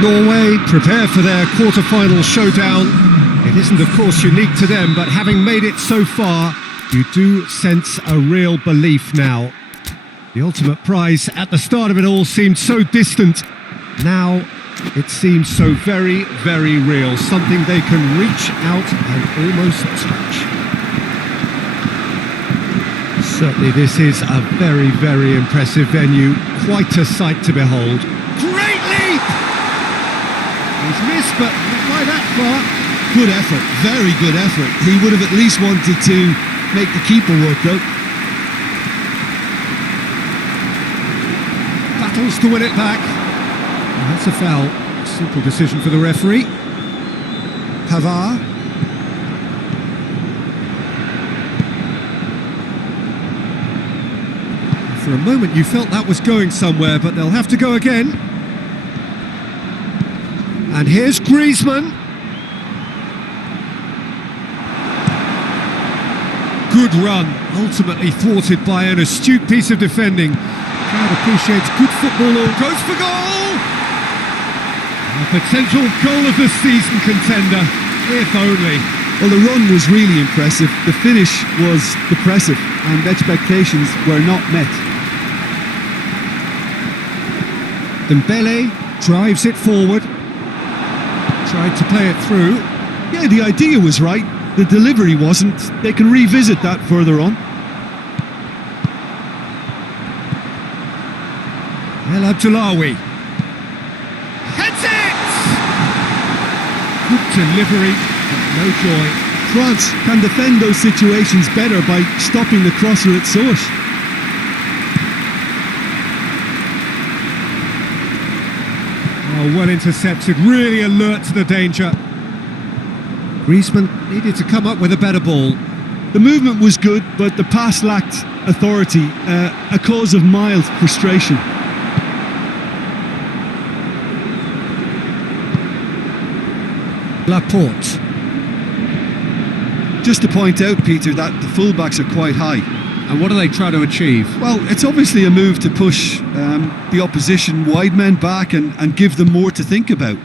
Norway prepare for their quarter-final showdown. It isn't, of course, unique to them, but having made it so far, you do sense a real belief now. The ultimate prize at the start of it all seemed so distant. Now it seems so very, very real, something they can reach out and almost touch. Certainly this is a very, very impressive venue, quite a sight to behold. Great leap! He's missed, but not by that far. Good effort, very good effort. He would have at least wanted to make the keeper work though. Battles to win it back. That's a foul. Simple decision for the referee. Pavard. For a moment you felt that was going somewhere, but they'll have to go again. And here's Griezmann. Good run, ultimately thwarted by an astute piece of defending. Crowd appreciates good football. Goes for goal! A potential goal of the season contender, if only. Well, the run was really impressive. The finish was depressive, and expectations were not met. Dembele drives it forward. Tried to play it through. Yeah, the idea was right. The delivery wasn't. They can revisit that further on. El Abdullawi. Heads it! Good delivery, but no joy. France can defend those situations better by stopping the crosser at source. Oh, well intercepted, really alert to the danger. Griezmann needed to come up with a better ball. The movement was good, but the pass lacked authority, a cause of mild frustration. Laporte. Just to point out, Peter, that the fullbacks are quite high. And what do they try to achieve? Well, it's obviously a move to push the opposition wide men back and give them more to think about.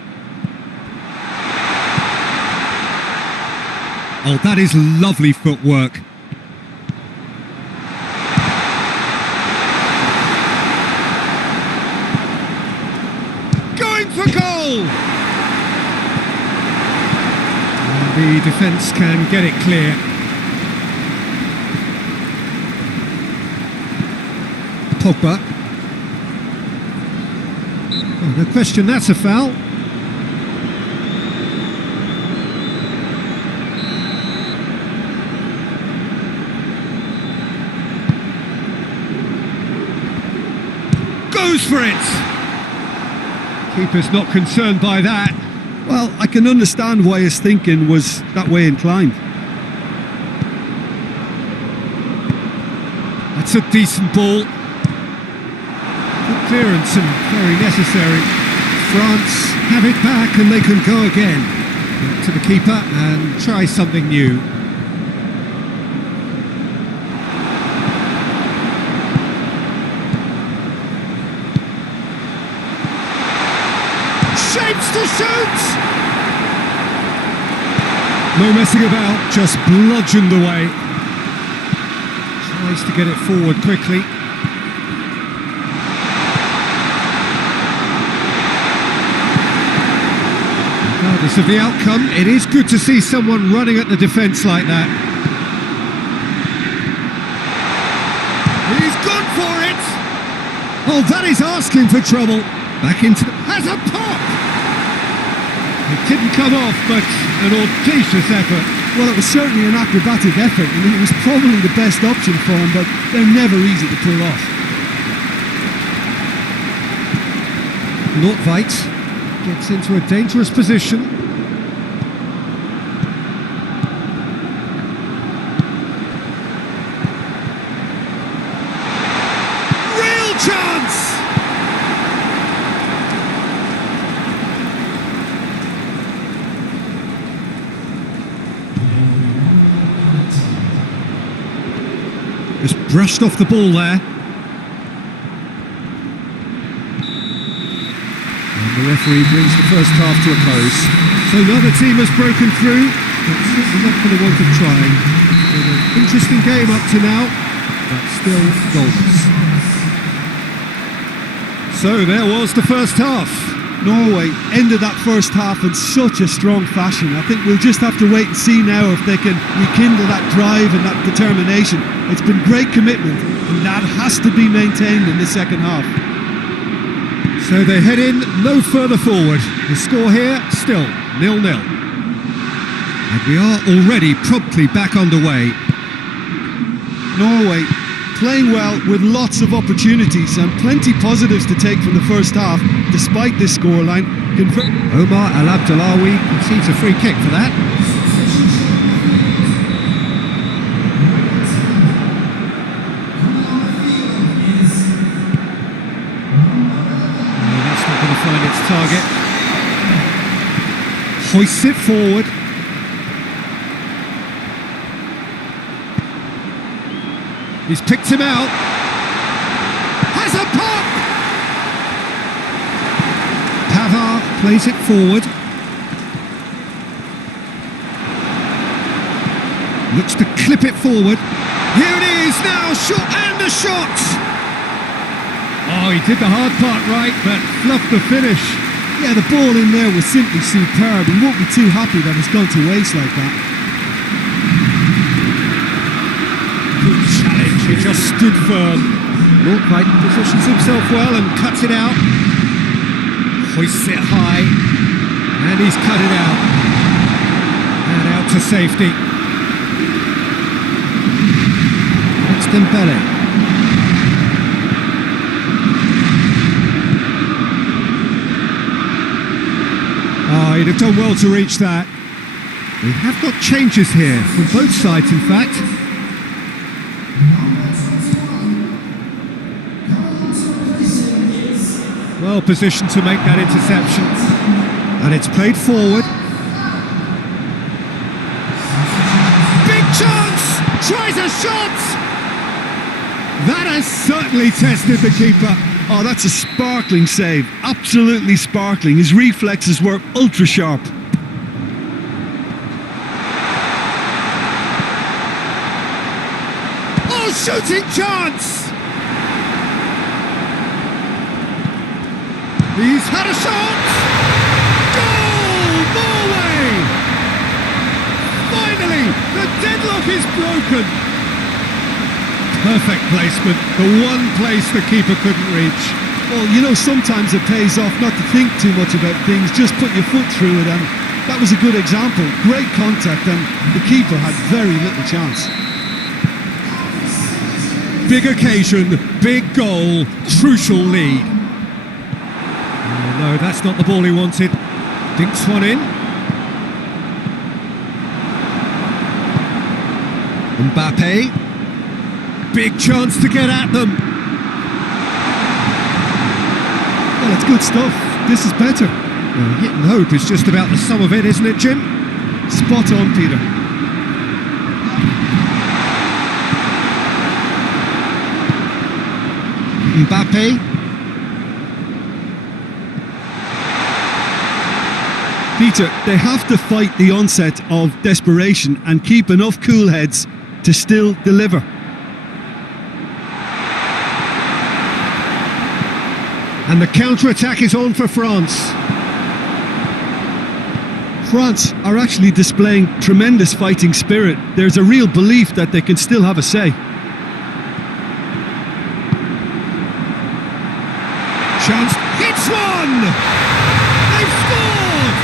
Oh, that is lovely footwork. Going for goal! And the defence can get it clear. Pogba. Oh, no question, that's a foul. Goes for it! Keeper's not concerned by that. Well, I can understand why his thinking was that way inclined. That's a decent ball. Good clearance and very necessary. France have it back and they can go again. Back to the keeper and try something new. Shapes to shoot! No messing about, just bludgeoned away. Tries to get it forward quickly. Regardless of the outcome, it is good to see someone running at the defence like that. He's gone for it! Oh, that is asking for trouble. Back into the... has a pop! It didn't come off, but an audacious effort. Well, it was certainly an acrobatic effort. I mean, it was probably the best option for him, but they're never easy to pull off. Nordtveit gets into a dangerous position. Real chance! Just brushed off the ball there. And the referee brings the first half to a close. So neither team has broken through, but certainly not for the want of trying. Been an interesting game up to now, but still goals. So there was the first half. Norway ended that first half in such a strong fashion. I think we'll just have to wait and see now if they can rekindle that drive and that determination. It's been great commitment, and that has to be maintained in the second half. So they head in no further forward. The score here still 0-0. And we are already promptly back underway. Norway playing well with lots of opportunities and plenty positives to take from the first half, despite this scoreline. Omar Al Abdullawi concedes a free kick for that. No, that's not going to find its target. Hoists it forward. He's picked him out. Has a pop! Pavard plays it forward. Looks to clip it forward. Here it is now, shot and a shot! Oh, he did the hard part right, but fluffed the finish. Yeah, the ball in there was simply superb. He won't be too happy that it's gone to waste like that. Good challenge, he just stood firm. Olmayı positions himself well and cuts it out. Hoists it high, and he's cut it out. And out to safety. It's Dembele. Oh, he'd have done well to reach that. We have got changes here, from both sides in fact. Well positioned to make that interception. And it's played forward. Big chance! Tries a shot! That has certainly tested the keeper. Oh, that's a sparkling save. Absolutely sparkling. His reflexes were ultra sharp. Oh, shooting chance! He's had a shot! Goal! Norway! Finally, the deadlock is broken. Perfect placement, the one place the keeper couldn't reach. Well, you know, sometimes it pays off not to think too much about things, just put your foot through it, and that was a good example. Great contact, and the keeper had very little chance. Big occasion, big goal, crucial lead. Oh, no, that's not the ball he wanted. Dinks one in. Mbappe. Big chance to get at them. Well, it's good stuff. This is better. Well, hit and hope is just about the sum of it, isn't it, Jim? Spot on, Peter. Mbappe. Peter, they have to fight the onset of desperation and keep enough cool heads to still deliver. And the counter-attack is on for France. France are actually displaying tremendous fighting spirit. There's a real belief that they can still have a say. Chance, hits one! They've scored!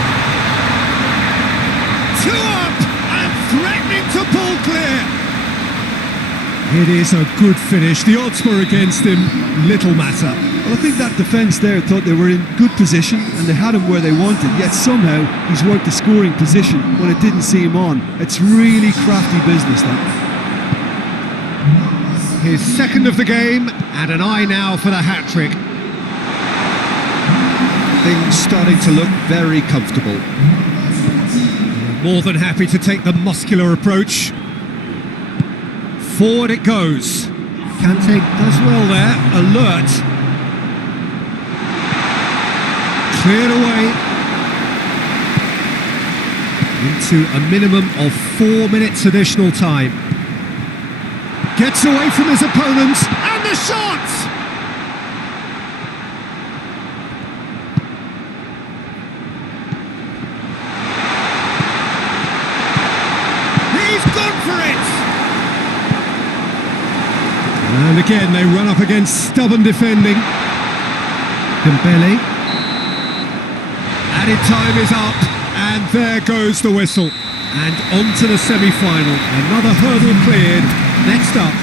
2 up and threatening to pull clear. It is a good finish. The odds were against him, little matter. Well, I think that defence there thought they were in good position and they had him where they wanted, yet somehow he's worked the scoring position when it didn't see him on. It's really crafty business, that. His second of the game and an eye now for the hat-trick. Things starting to look very comfortable. More than happy to take the muscular approach. Forward it goes. Kante does well there, alert. Cleared away. Into a minimum of 4 minutes additional time. Gets away from his opponent, and the shot! He's gone for it! And again they run up against stubborn defending. Dembele. Added time is up, and there goes the whistle. And on to the semi-final. Another hurdle cleared. Next up.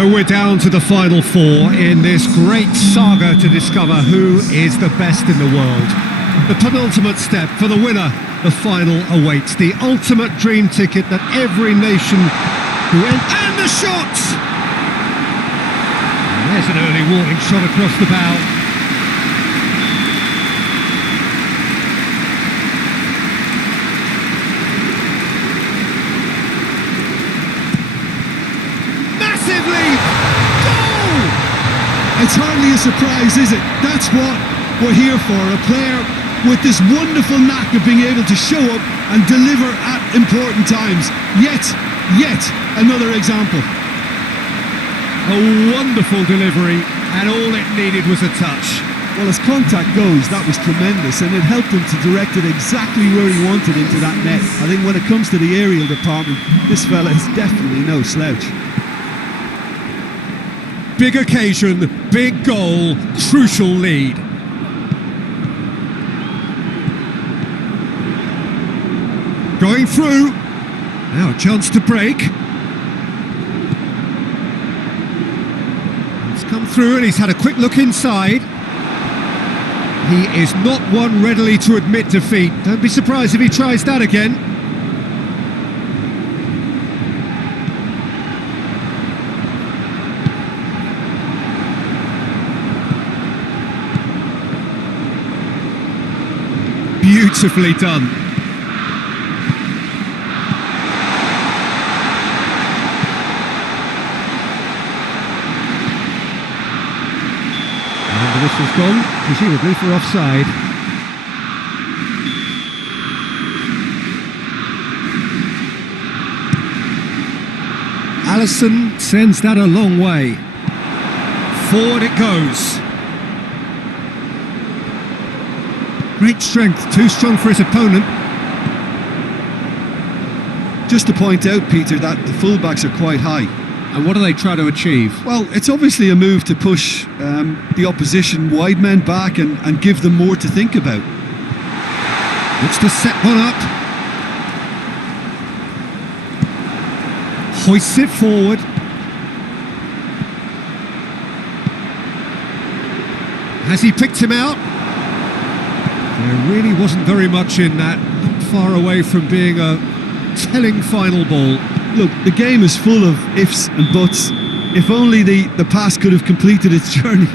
So we're down to the final four in this great saga to discover who is the best in the world. The penultimate step for the winner, the final awaits. The ultimate dream ticket that every nation and the shot! And there's an early warning shot across the bow. It's hardly a surprise, is it? That's what we're here for. A player with this wonderful knack of being able to show up and deliver at important times. Yet another example. A wonderful delivery, and all it needed was a touch. Well, as contact goes, that was tremendous, and it helped him to direct it exactly where he wanted into that net. I think when it comes to the aerial department, this fella is definitely no slouch. Big occasion, big goal, crucial lead. Going through. Now a chance to break. He's come through and he's had a quick look inside. He is not one readily to admit defeat. Don't be surprised if he tries that again. Beautifully done. The whistle's gone, presumably for offside. Alisson sends that a long way. Forward it goes. Great strength, too strong for his opponent. Just to point out, Peter, that the fullbacks are quite high. And what do they try to achieve? Well, it's obviously a move to push the opposition wide men back and give them more to think about. Looks to set one up. Hoists it forward. Has he picked him out? There really wasn't very much in that. Not far away from being a telling final ball. Look, the game is full of ifs and buts. If only the pass could have completed its journey.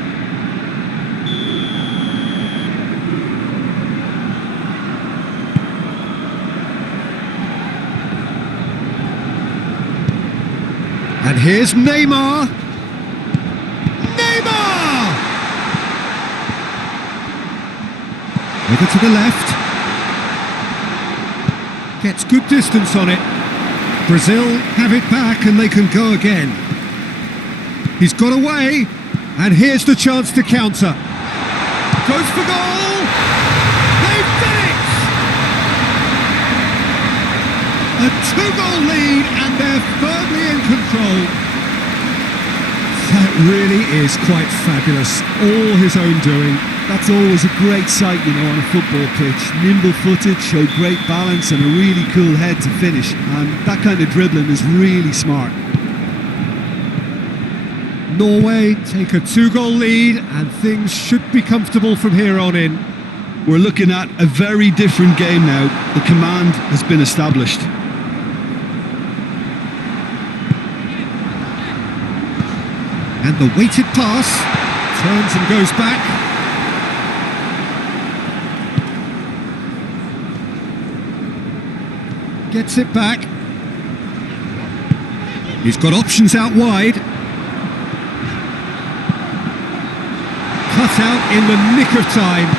And here's Neymar. Neymar! Over to the left. Gets good distance on it. Brazil have it back and they can go again. He's got away, and here's the chance to counter. Goes for goal! They've done it! A 2-goal lead and they're firmly in control. That really is quite fabulous. All his own doing. That's always a great sight, you know, on a football pitch. Nimble-footed, showed great balance and a really cool head to finish. And that kind of dribbling is really smart. Norway take a 2-goal lead and things should be comfortable from here on in. We're looking at a very different game now. The command has been established. And the weighted pass turns and goes back. Gets it back. He's got options out wide. Cut out in the nick of time.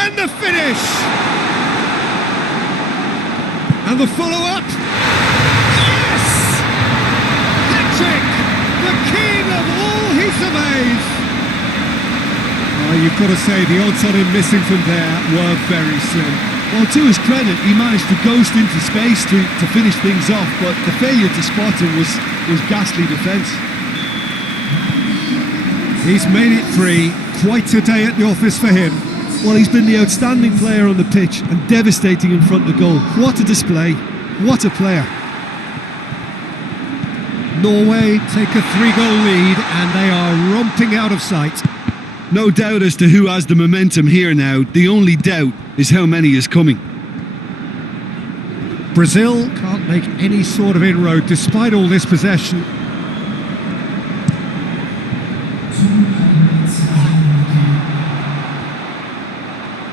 And the finish! And the follow-up. Yes! Hat-trick! The king of all he surveys! You've got to say, the odds on him missing from there were very slim. Well, to his credit, he managed to ghost into space to finish things off, but the failure to spot him was ghastly defence. He's made it 3. Quite a day at the office for him. Well, he's been the outstanding player on the pitch and devastating in front of goal. What a display. What a player. Norway take a 3-goal lead and they are romping out of sight. No doubt as to who has the momentum here now. The only doubt is how many is coming. Brazil can't make any sort of inroad despite all this possession.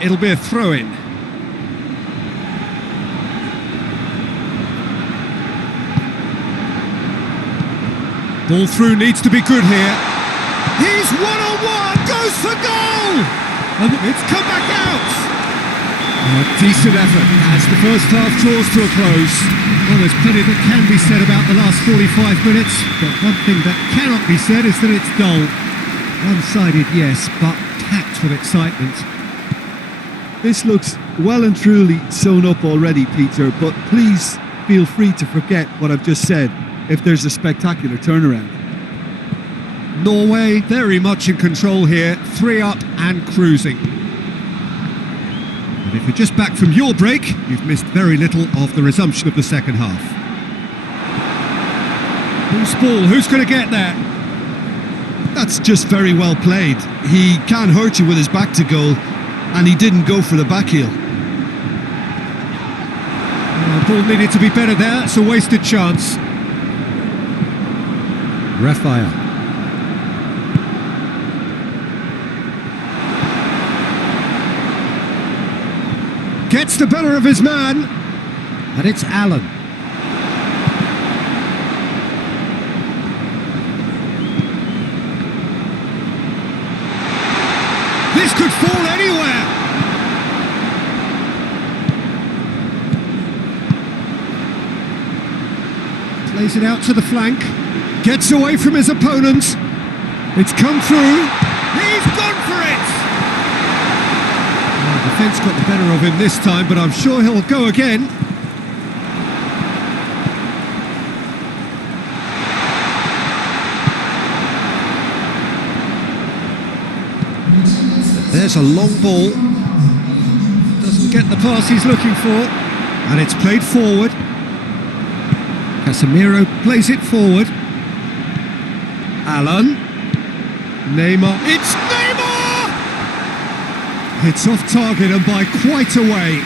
It'll be a throw-in. Ball through needs to be good here. He's one-on-one, goes for goal! And it's come back out! Decent effort as the first half draws to a close. Well, there's plenty that can be said about the last 45 minutes, but one thing that cannot be said is that it's dull. One-sided, yes, but packed with excitement. This looks well and truly sewn up already, Peter, but please feel free to forget what I've just said if there's a spectacular turnaround. Norway very much in control here, 3 up and cruising. And if you're just back from your break, you've missed very little of the resumption of the second half. Loose ball, who's going to get there? That's just very well played. He can't hurt you with his back to goal, and he didn't go for the back heel. Ball needed to be better there, it's a wasted chance. Raphael. Gets the better of his man, and it's Allen. This could fall anywhere. Plays it out to the flank. Gets away from his opponent. It's come through. He's gone for it! Well, the defence got the better of him this time, but I'm sure he'll go again. There's a long ball. Doesn't get the pass he's looking for. And it's played forward. Casemiro plays it forward. Alan. Neymar. It's Neymar! It's off target and by quite a way.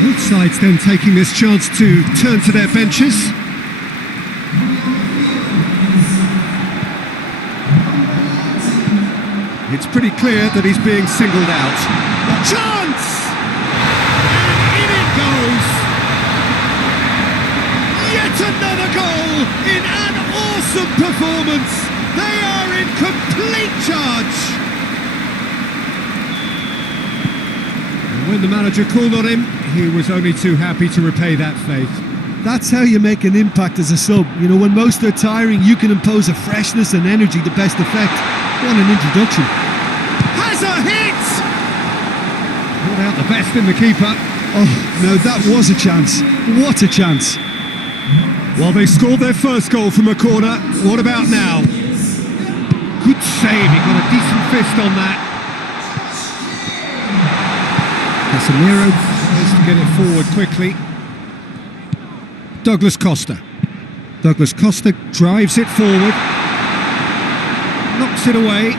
Both sides then taking this chance to turn to their benches. It's pretty clear that he's being singled out. A chance! And in it goes! Yet another goal in an awesome performance! They are in complete charge! And when the manager called on him, he was only too happy to repay that faith. That's how you make an impact as a sub. You know, when most are tiring, you can impose a freshness and energy to best effect. What an introduction. Has a hit! Brought out the best in the keeper. Oh, no, that was a chance. What a chance. Well, they scored their first goal from a corner. What about now? Good save, he got a decent fist on that. Casemiro tries to get it forward quickly. Douglas Costa. Douglas Costa drives it forward. Knocks it away.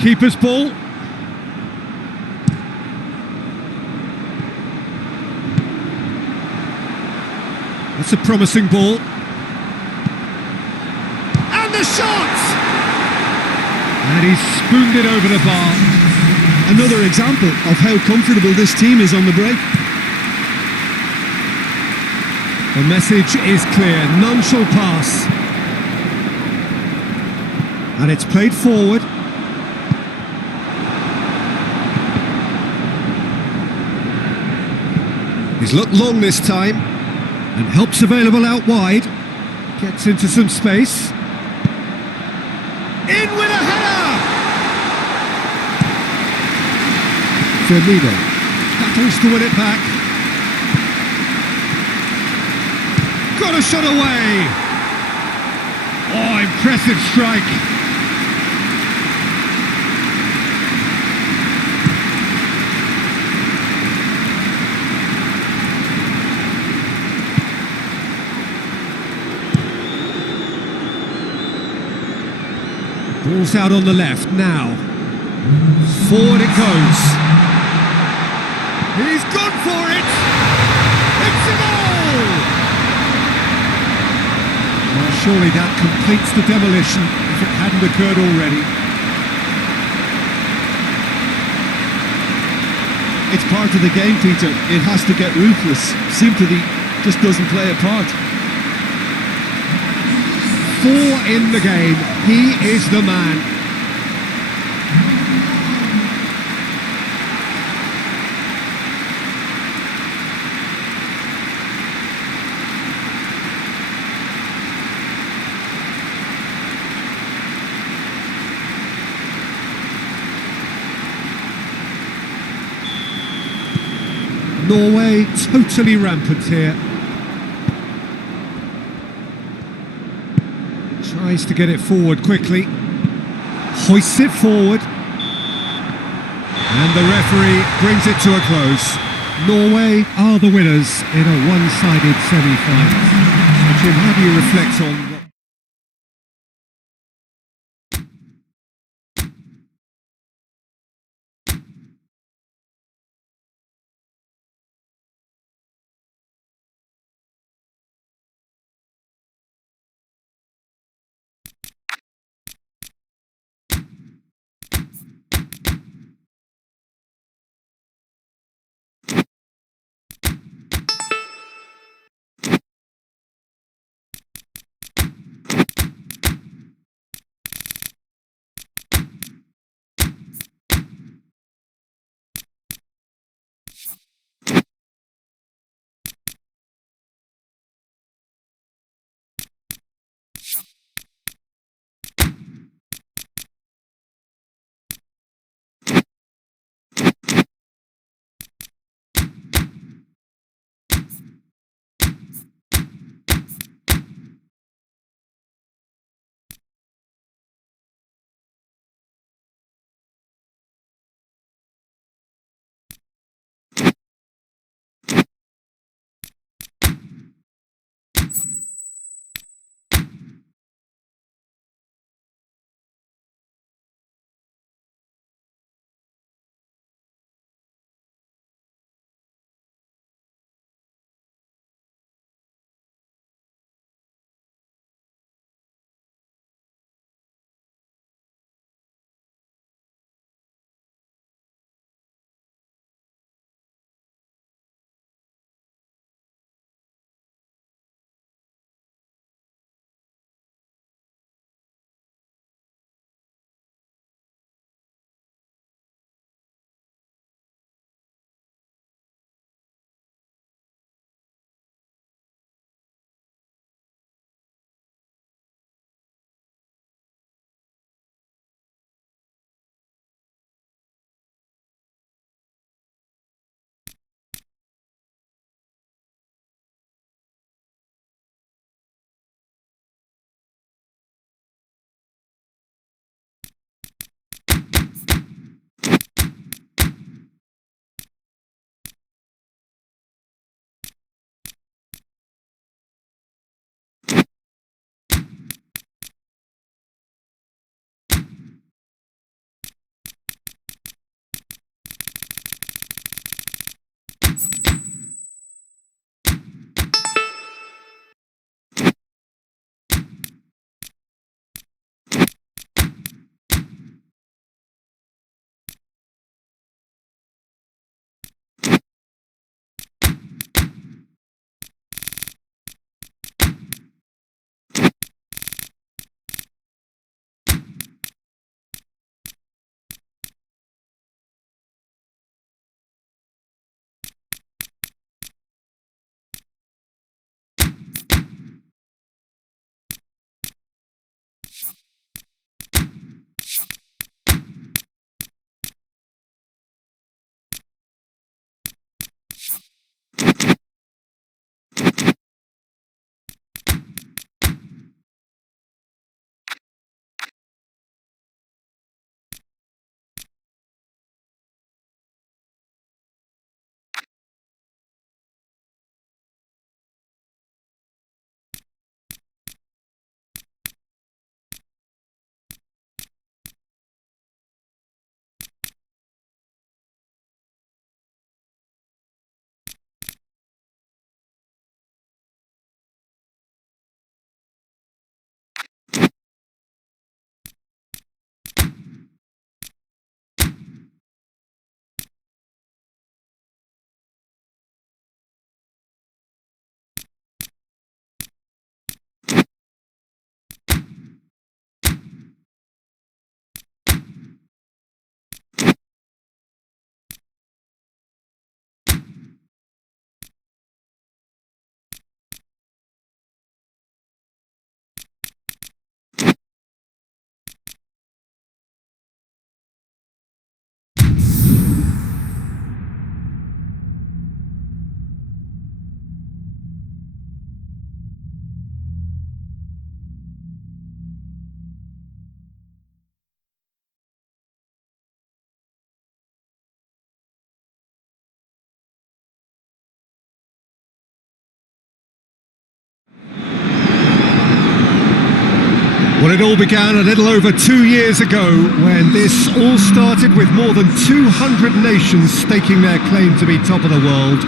Keeper's ball. That's a promising ball. And the shot! And he's spooned it over the bar. Another example of how comfortable this team is on the break. The message is clear, none shall pass. And it's played forward. He's looked long this time, and help's available out wide. Gets into some space. In with a header! Firmino battles to win it back. Got a shot away! Oh, impressive strike! Ball's out on the left now. Forward it goes. He's gone for it! It's a goal! Well, surely that completes the demolition if it hadn't occurred already. It's part of the game, Peter. It has to get ruthless. Sympathy just doesn't play a part. 4 in the game. He is the man. Norway totally rampant here. Tries to get it forward quickly. Hoists it forward. And the referee brings it to a close. Norway are the winners in a one-sided semi-final. So Jim, how do you reflect on what... Well, it all began a little over 2 years ago when this all started with more than 200 nations staking their claim to be top of the world.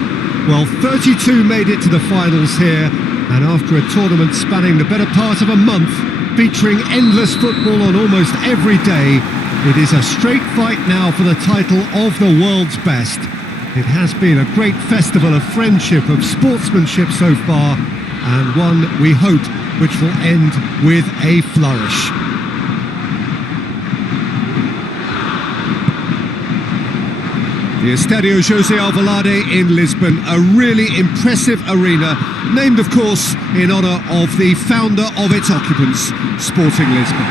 Well, 32 made it to the finals here, and after a tournament spanning the better part of a month, featuring endless football on almost every day, it is a straight fight now for the title of the world's best. It has been a great festival of friendship, of sportsmanship so far, and one, we hope, which will end with a flourish. The Estadio José Alvalade in Lisbon, a really impressive arena, named of course in honour of the founder of its occupants, Sporting Lisbon.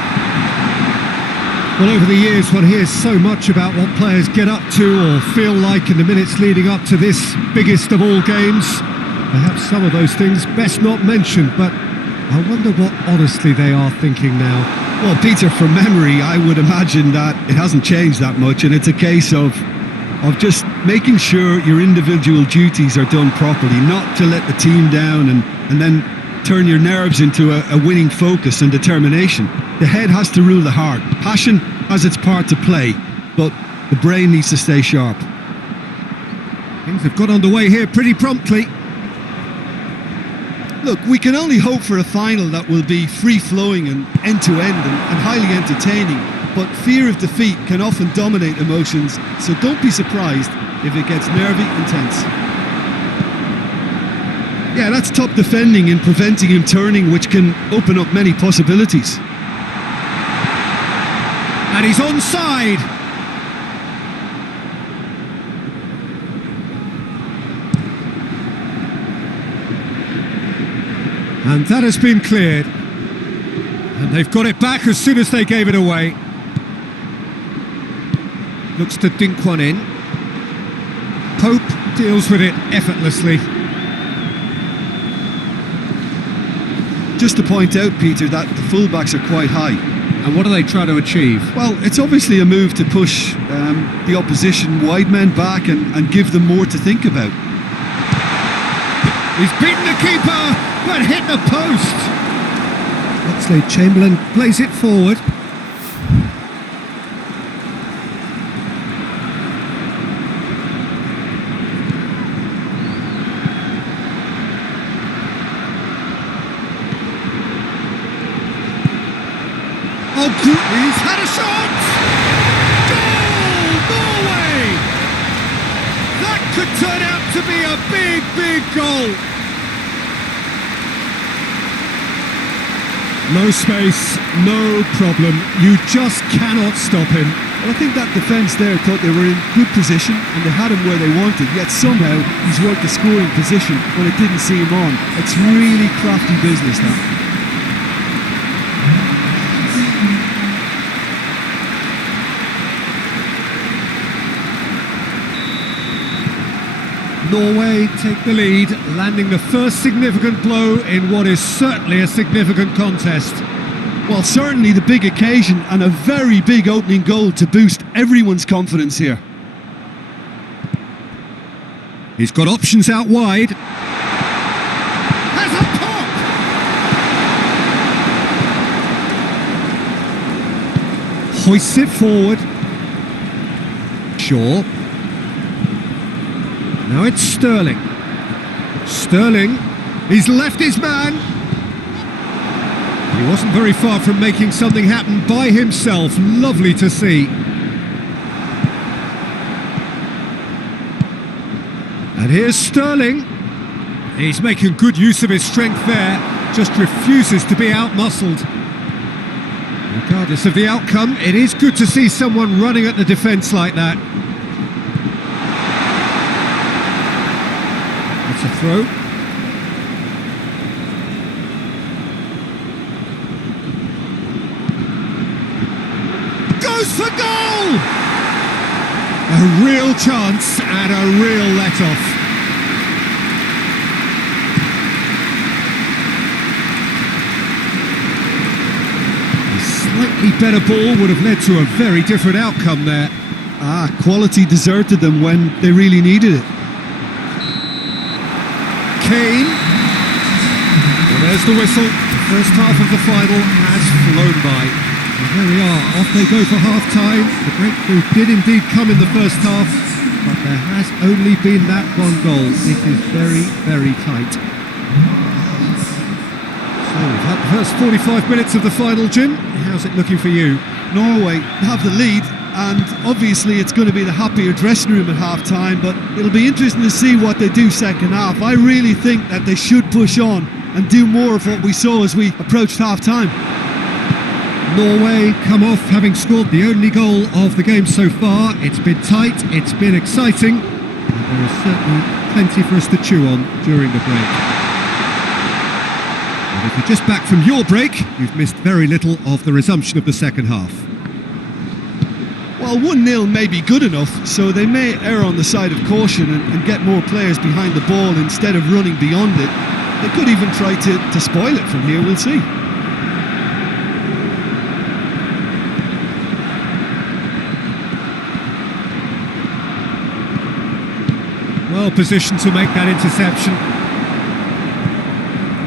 Well, over the years one hears so much about what players get up to or feel like in the minutes leading up to this biggest of all games. Perhaps some of those things best not mentioned, but I wonder what honestly they are thinking now. Well, Peter, from memory, I would imagine that it hasn't changed that much, and it's a case of just making sure your individual duties are done properly, not to let the team down and then turn your nerves into a winning focus and determination. The head has to rule the heart. Passion has its part to play, but the brain needs to stay sharp. Things have got underway here pretty promptly. Look, we can only hope for a final that will be free-flowing and end-to-end and highly entertaining, but fear of defeat can often dominate emotions, so don't be surprised if it gets nervy and tense. Yeah, that's top defending and preventing him turning, which can open up many possibilities. And he's onside. And that has been cleared. And they've got it back as soon as they gave it away. Looks to dink one in. Pope deals with it effortlessly. Just to point out, Peter, that the fullbacks are quite high. And what are they trying to achieve? Well, it's obviously a move to push the opposition wide men back and give them more to think about. He's beaten the keeper, but hit the post. Oxlade-Chamberlain plays it forward. Oh, he's had a shot! Goal! Norway! That could turn out to be a big, big goal. No space, no problem. You just cannot stop him. Well, I think that defence there thought they were in good position and they had him where they wanted, yet somehow he's worked the scoring position when it didn't see him on. It's really crafty business now. Norway take the lead, landing the first significant blow in what is certainly a significant contest. Well, certainly the big occasion and a very big opening goal to boost everyone's confidence here. He's got options out wide. Has a pop! Hoists it forward. Shaw. Now it's Sterling. Sterling, he's left his man. He wasn't very far from making something happen by himself. Lovely to see. And here's Sterling. He's making good use of his strength there. Just refuses to be outmuscled. Regardless of the outcome, it is good to see someone running at the defence like that. A throw. Goes for goal! A real chance and a real let-off. A slightly better ball would have led to a very different outcome there. Quality deserted them when they really needed it. Kane. Well, there's the whistle. First half of the final has flown by. And there we are, off they go for half-time. The breakthrough did indeed come in the first half, but there has only been that one goal. It is very, very tight. So we've had the first 45 minutes of the final, Jim. How's it looking for you? Norway have the lead, and obviously it's going to be the happier dressing room at half-time, but it'll be interesting to see what they do second half. I really think that they should push on and do more of what we saw as we approached half-time. Norway come off having scored the only goal of the game so far. It's been tight, it's been exciting, and there is certainly plenty for us to chew on during the break. And if you're just back from your break, you've missed very little of the resumption of the second half. Well, 1-0 may be good enough, so they may err on the side of caution and get more players behind the ball instead of running beyond it. They could even try to spoil it from here, we'll see. Well positioned to make that interception.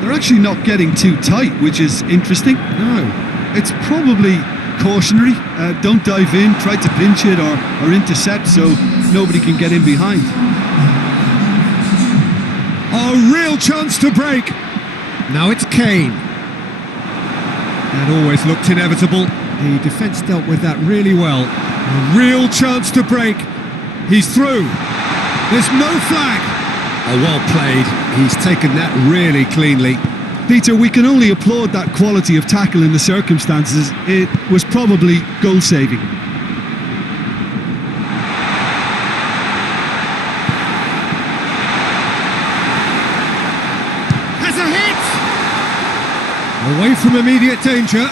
They're actually not getting too tight, which is interesting. No. It's probably cautionary. Don't dive in, try to pinch it or intercept so nobody can get in behind. A real chance to break. Now it's Kane. That always looked inevitable. The defence dealt with that really well. A real chance to break. He's through. There's no flag. Oh, well played. He's taken that really cleanly. Peter, we can only applaud that quality of tackle in the circumstances. It was probably goal-saving. Has a hit! Away from immediate danger.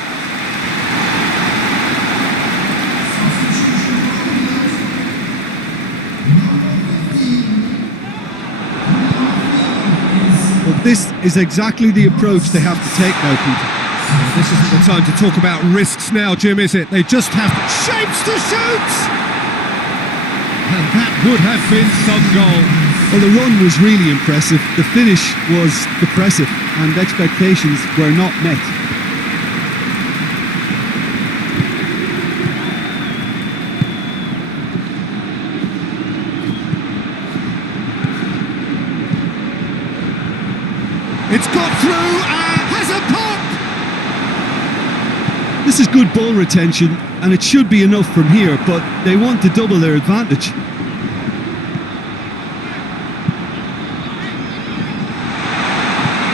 This is exactly the approach they have to take now, Peter. This isn't the time to talk about risks now, Jim, is it? They just have shapes to shoot! And that would have been some goal. Well, the run was really impressive. The finish was depressive, and expectations were not met. It's got through and has a pop! This is good ball retention, and it should be enough from here, but they want to double their advantage.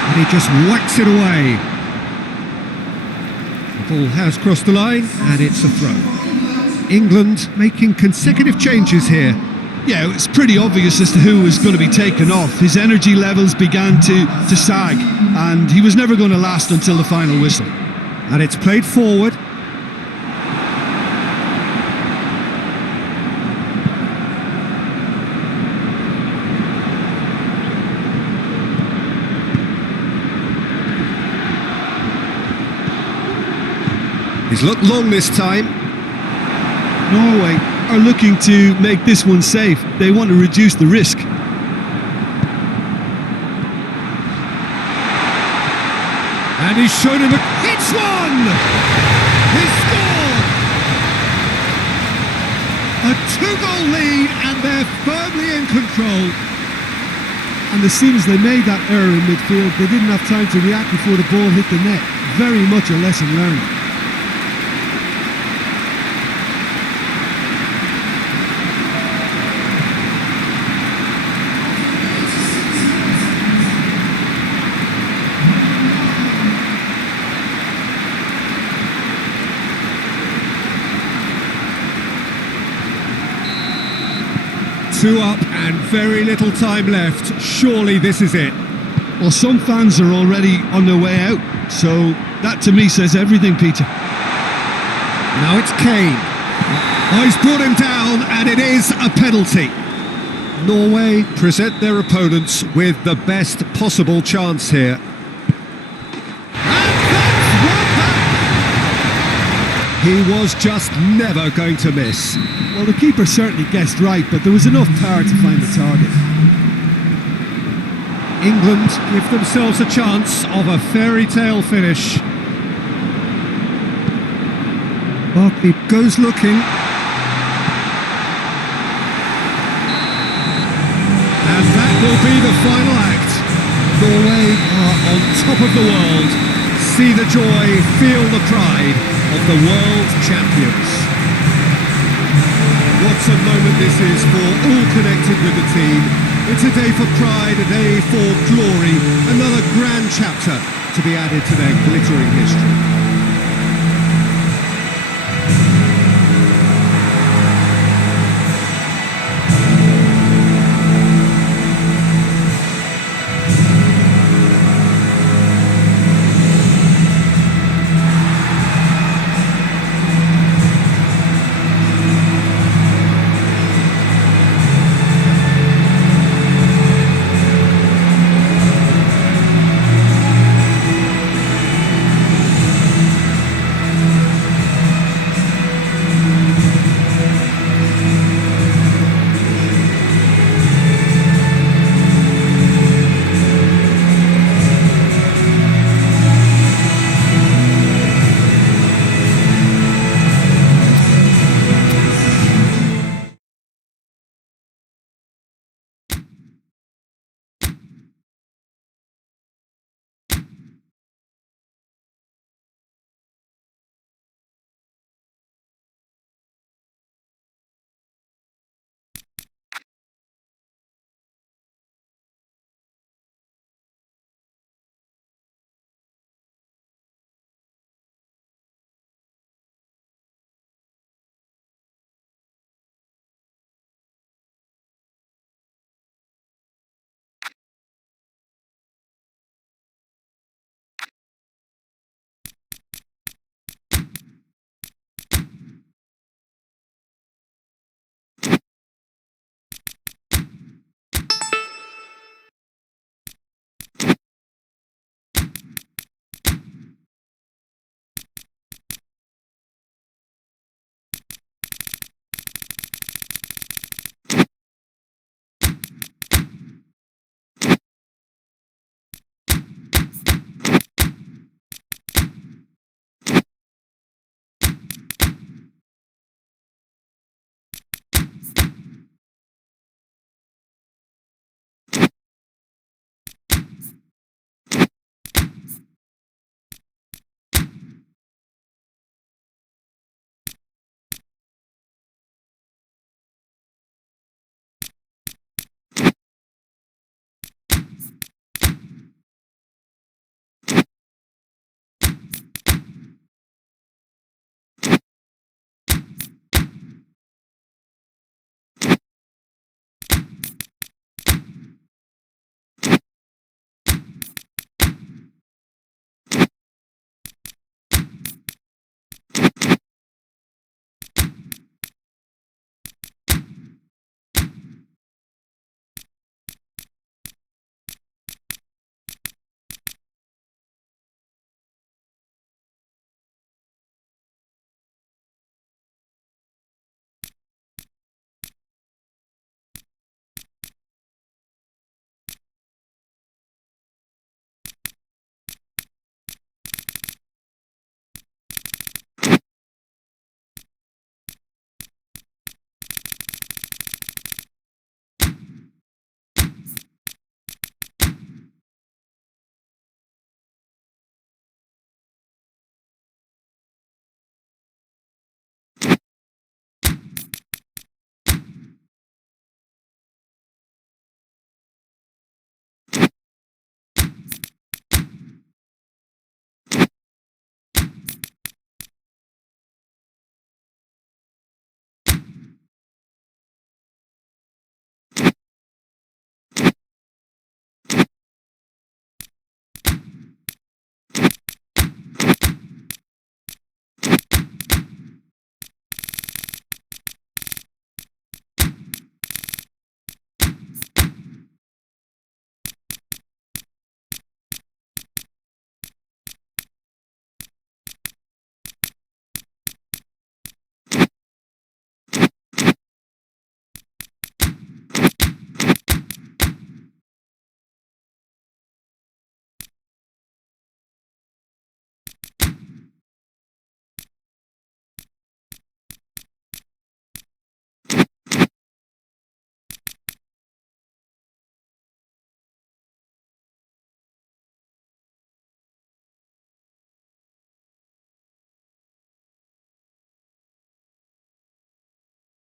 And he just whacks it away. The ball has crossed the line, and it's a throw. England making consecutive changes here. Yeah, it's pretty obvious as to who was going to be taken off. His energy levels began to sag, and he was never going to last until the final whistle. And it's played forward. He's looked long this time. Norway are looking to make this one safe. They want to reduce the risk. And he's shown him it's one! He's scored! A 2-goal lead and they're firmly in control. And as soon as they made that error in midfield, they didn't have time to react before the ball hit the net. Very much a lesson learned. Two up and very little time left. Surely this is it. Well, some fans are already on their way out, so that to me says everything, Peter. Now it's Kane. Oh, he's brought him down, and it is a penalty. Norway present their opponents with the best possible chance here. He was just never going to miss. Well, the keeper certainly guessed right, but there was enough power to find the target. England give themselves a chance of a fairy tale finish. Barkley goes looking. And that will be the final act. Norway are on top of the world. See the joy, feel the pride of the world champions. What a moment this is for all connected with the team. It's a day for pride, a day for glory, another grand chapter to be added to their glittering history.